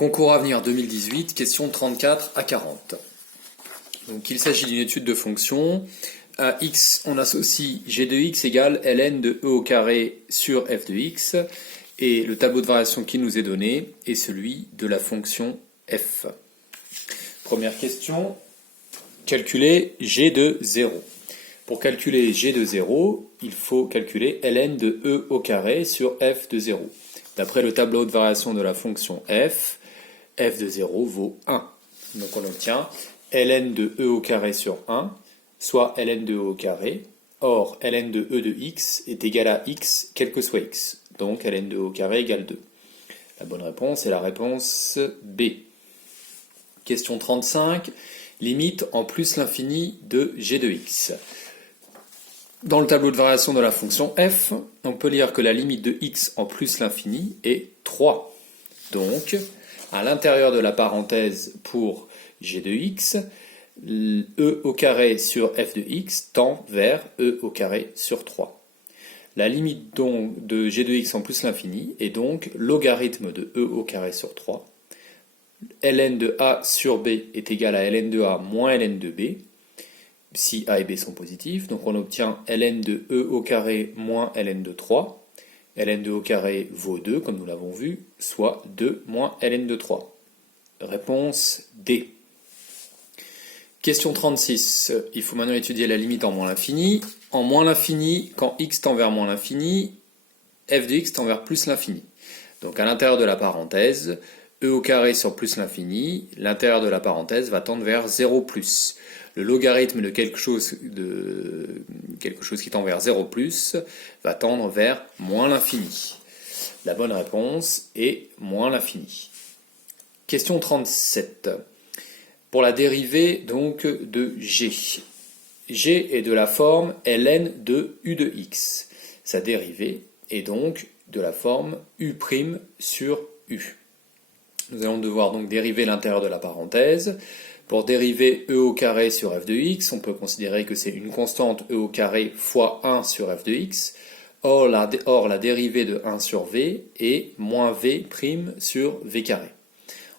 Concours Avenir 2018, questions 34 à 40. Donc il s'agit d'une étude de fonction. À x, on associe g de x égale ln de e au carré sur f de x. Et le tableau de variation qui nous est donné est celui de la fonction f. Première question, calculer g de 0. Pour calculer g de 0, il faut calculer ln de e au carré sur f de 0. D'après le tableau de variation de la fonction f de 0 vaut 1. Donc on obtient ln de e au carré sur 1, soit ln de e au carré. Or, ln de e de x est égal à x, quel que soit x. Donc ln de e au carré égale 2. La bonne réponse est la réponse B. Question 35. Limite en plus l'infini de g de x. Dans le tableau de variation de la fonction f, on peut lire que la limite de x en plus l'infini est 3. Donc, à l'intérieur de la parenthèse pour g de x, e au carré sur f de x tend vers e au carré sur 3. La limite donc de g de x en plus l'infini est donc logarithme de e au carré sur 3. ln de a sur b est égal à ln de a moins ln de b, si a et b sont positifs. Donc on obtient ln de e au carré moins ln de 3. ln de e au carré vaut 2, comme nous l'avons vu, soit 2 moins ln de 3. Réponse D. Question 36. Il faut maintenant étudier la limite en moins l'infini. En moins l'infini, quand x tend vers moins l'infini, f de x tend vers plus l'infini. Donc à l'intérieur de la parenthèse, e au carré sur plus l'infini, l'intérieur de la parenthèse va tendre vers 0 plus. Le logarithme de quelque chose qui tend vers 0 plus va tendre vers moins l'infini. La bonne réponse est moins l'infini. Question 37. Pour la dérivée donc de g. G est de la forme ln de u de x. Sa dérivée est donc de la forme u' sur u. Nous allons devoir donc dériver l'intérieur de la parenthèse. Pour dériver e au carré sur f de x, on peut considérer que c'est une constante e au carré fois 1 sur f de x. Or, la dérivée de 1 sur v est moins v' sur v carré.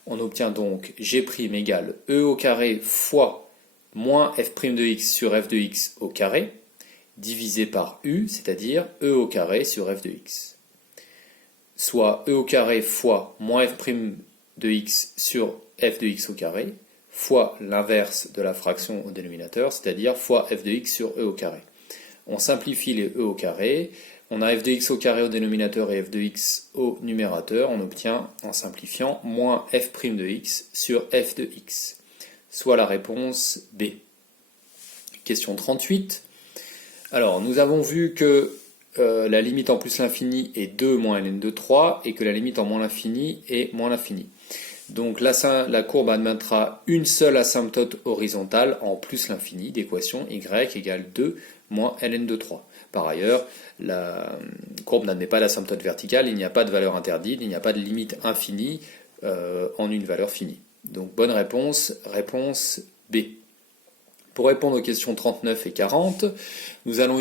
On obtient donc g' égale e au carré fois moins f' de x sur f de x au carré, divisé par u, c'est-à-dire e au carré sur f de x. Soit e au carré fois moins f' de x sur f de x au carré, fois l'inverse de la fraction au dénominateur, c'est-à-dire fois f de x sur e au carré. On simplifie les e au carré, on a f de x au carré au dénominateur et f de x au numérateur, on obtient, en simplifiant, moins f' de x sur f de x, soit la réponse B. Question 38. Alors, nous avons vu que la limite en plus l'infini est 2 moins ln de 3 et que la limite en moins l'infini est moins l'infini. Donc la courbe admettra une seule asymptote horizontale en plus l'infini d'équation y égale 2 moins ln de 3. Par ailleurs, la courbe n'admet pas d'asymptote verticale, il n'y a pas de valeur interdite, il n'y a pas de limite infinie en une valeur finie. Donc bonne réponse, réponse B. Pour répondre aux questions 39 et 40, nous allons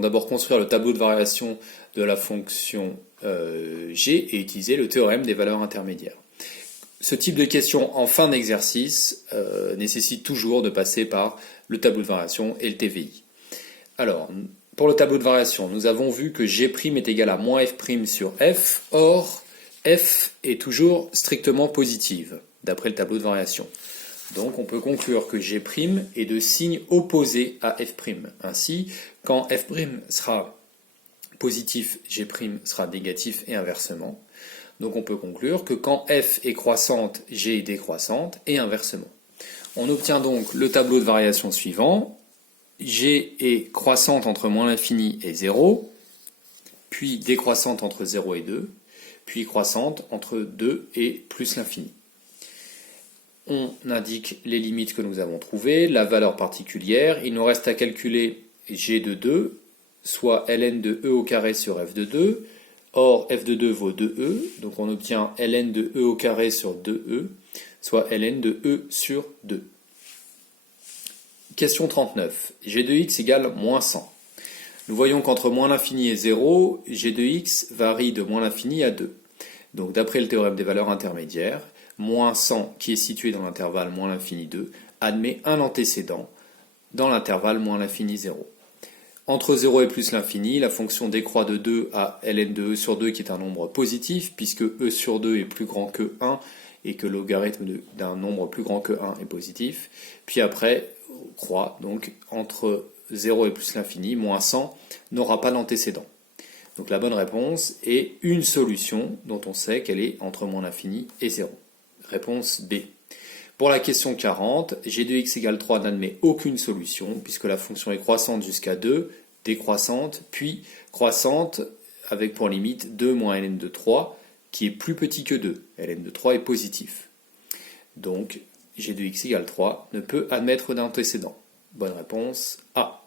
d'abord construire le tableau de variation de la fonction g et utiliser le théorème des valeurs intermédiaires. Ce type de question en fin d'exercice nécessite toujours de passer par le tableau de variation et le TVI. Alors, pour le tableau de variation, nous avons vu que g' est égal à moins f' sur f, or f est toujours strictement positive, d'après le tableau de variation. Donc on peut conclure que g' est de signe opposé à f'. Ainsi, quand f' sera positif, g' sera négatif et inversement. Donc on peut conclure que quand f est croissante, g est décroissante et inversement. On obtient donc le tableau de variation suivant. G est croissante entre moins l'infini et 0, puis décroissante entre 0 et 2, puis croissante entre 2 et plus l'infini. On indique les limites que nous avons trouvées, la valeur particulière. Il nous reste à calculer g de 2, soit ln de e au carré sur f de 2. Or, f de 2 vaut 2e, donc on obtient ln de e au carré sur 2e, soit ln de e sur 2. Question 39. g de x égale moins 100. Nous voyons qu'entre moins l'infini et 0, g de x varie de moins l'infini à 2. Donc d'après le théorème des valeurs intermédiaires, moins 100 qui est situé dans l'intervalle moins l'infini 2 admet un antécédent dans l'intervalle moins l'infini 0. Entre 0 et plus l'infini, la fonction décroît de 2 à ln de e sur 2 qui est un nombre positif puisque e sur 2 est plus grand que 1 et que le logarithme d'un nombre plus grand que 1 est positif. Puis après, croît, donc entre 0 et plus l'infini, moins 100 n'aura pas d'antécédent. Donc la bonne réponse est une solution dont on sait qu'elle est entre moins l'infini et 0. Réponse B. Pour la question 40, g de x égale 3 n'admet aucune solution puisque la fonction est croissante jusqu'à 2, décroissante, puis croissante avec pour limite 2 moins ln de 3 qui est plus petit que 2. ln de 3 est positif. Donc g de x égale 3 ne peut admettre d'antécédent. Bonne réponse A.